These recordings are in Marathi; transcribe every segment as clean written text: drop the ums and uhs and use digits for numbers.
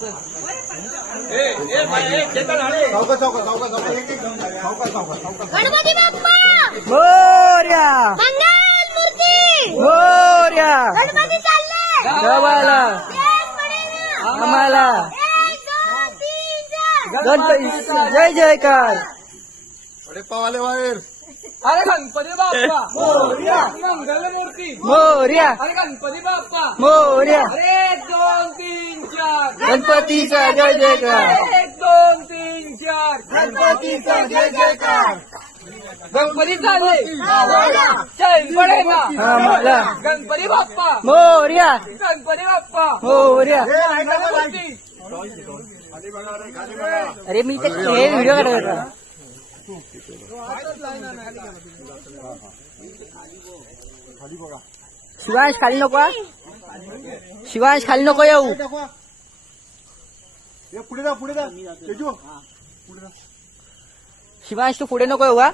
गणपती बाप्पा मोरया मंगल मूर्ती मोरया गणपती चालले गावाला आम्हाला गणपती जय जयकार. अरे पावाले बाहेर. अरे गणपती बाप्पा मोरया मंगल मूर्ती मोरया अरे गणपती बाप्पा मोरया अरे 1 2 3 4 गणपतीचा जय जयकार 1 2 3 4 गणपतीचा जय जयकार. गणपती चालले चल पडेगा आम्हाला गणपती बाप्पा मोरया गणपती बाप्पा मोरया. मंगल मूर्ती. अरे मी ते व्हिडिओ काढत होता. शिवांश खाली नको हा? शिवांश खाली नको येऊ. पुढे जा पुढे जा तेजू. शिवांश तू पुढे नको येऊ हा.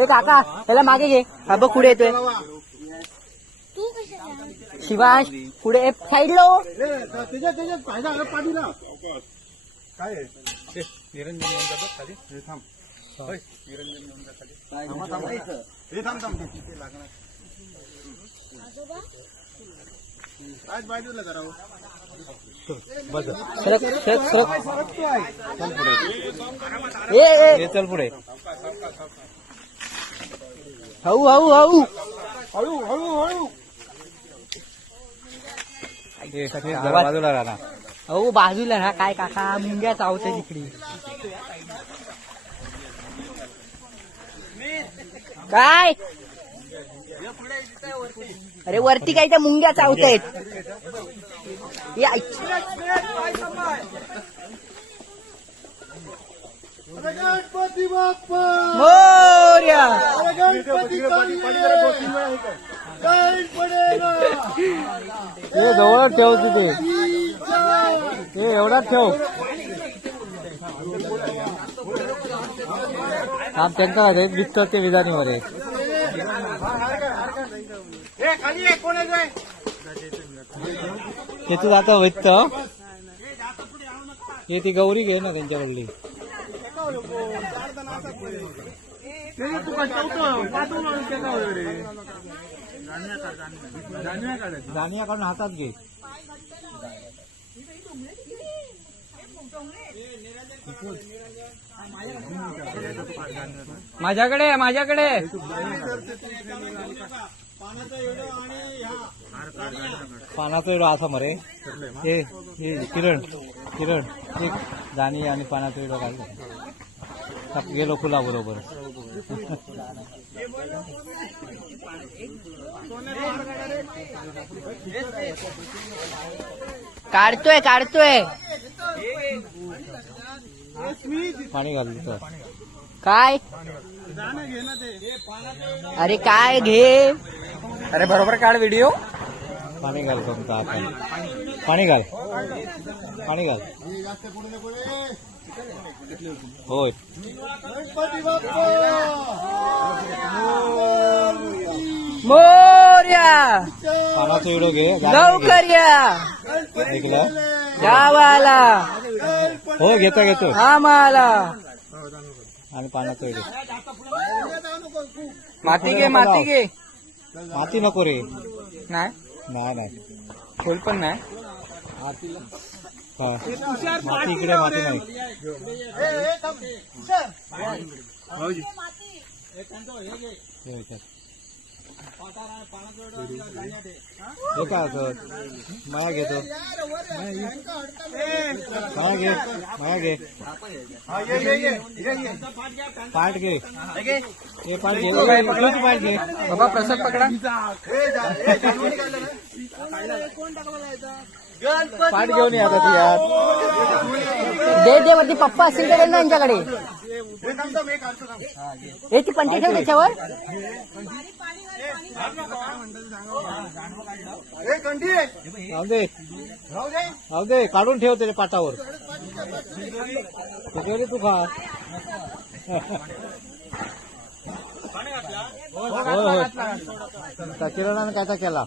ए काका त्याला मागे घे. हा बघ पुढे येतोय शिवांश पुढे साईड लो. त्याच्यात पाहिजे पाणी ना काय निरंजन येऊन जातो खाली. थांब निरंजन येऊन जा खाली. थांब आज बाजूला करावं. सरक सरक सरक. ए चल पुढे. हळू हळू हळू. हळू हळू हळू. बाजूला राहा. हो बाजूला राहा. काय काका मुंग्या चावते तिकडे. काय अरे वरती काय त्या मुंग्या चावतायत. गणपती बाप्पा मोरया गणपती जवळ ठेव तिथे. एवढाच ठेव. काम त्यांचा दिसतो ते विधानीवर आहे. ते तू आता होत हे ती गौरी घे ना त्यांच्याकडली. जानिया काढून हातात घे. माझ्याकडे माझ्याकडे पानाचा एवढा असा मरे. हे किरण किरण जाणी आणि पानाचा एवढा काय गेलो फुला बरोबर. काढतोय काढतोय. पाणी घालतो काय. अरे काय घे. अरे बरोबर काढ व्हिडिओ. पाणी घाल कोणता आपण. पाणी घाल पाणी घाल. होय मोरया पानाचा व्हिडिओ घे लवकर या. ऐकलं गावाला हो घेतो घेतो आम्हाला. आणि पानाचा व्हिडिओ. माती घे माती घे. माती नको रे. नाही नाही नाही फुल पण नाही. माती इकडे माती नाही. हे काय होतं. माया घेतो माया घे माया घे. पाठ घे. हे पाठ घे पाठ घे. बाबा प्रसाद पकडा. पाठ घेऊन या कधी यार. दे दे वरती पप्पा असेल तर ना यांच्याकडे. हे ती पंटी ठेव त्याच्यावर. राहू दे राहू दे काढून ठेव त्याच्या पाटावर. तू खा. होय किरणाने काय केला.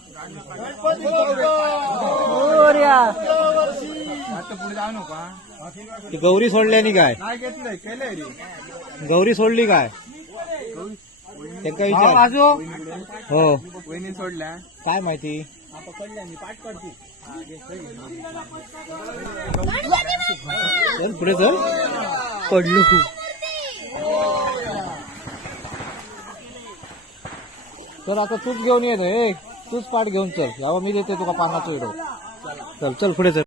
जास्त पुढे जाऊ नका. ती गौरी सोडल्यानी काय नाही घेतलंय केलंय रे. गौरी सोडली काय त्यांका विचार आजो हो वहिनी सोडल्या. काय माहिती चल पुढे चल पडलो तर आता तूच घेऊन ये तूच पाठ घेऊन चल यावं मी देते तुका पानाचा व्हिडिओ चल चल पुढे चल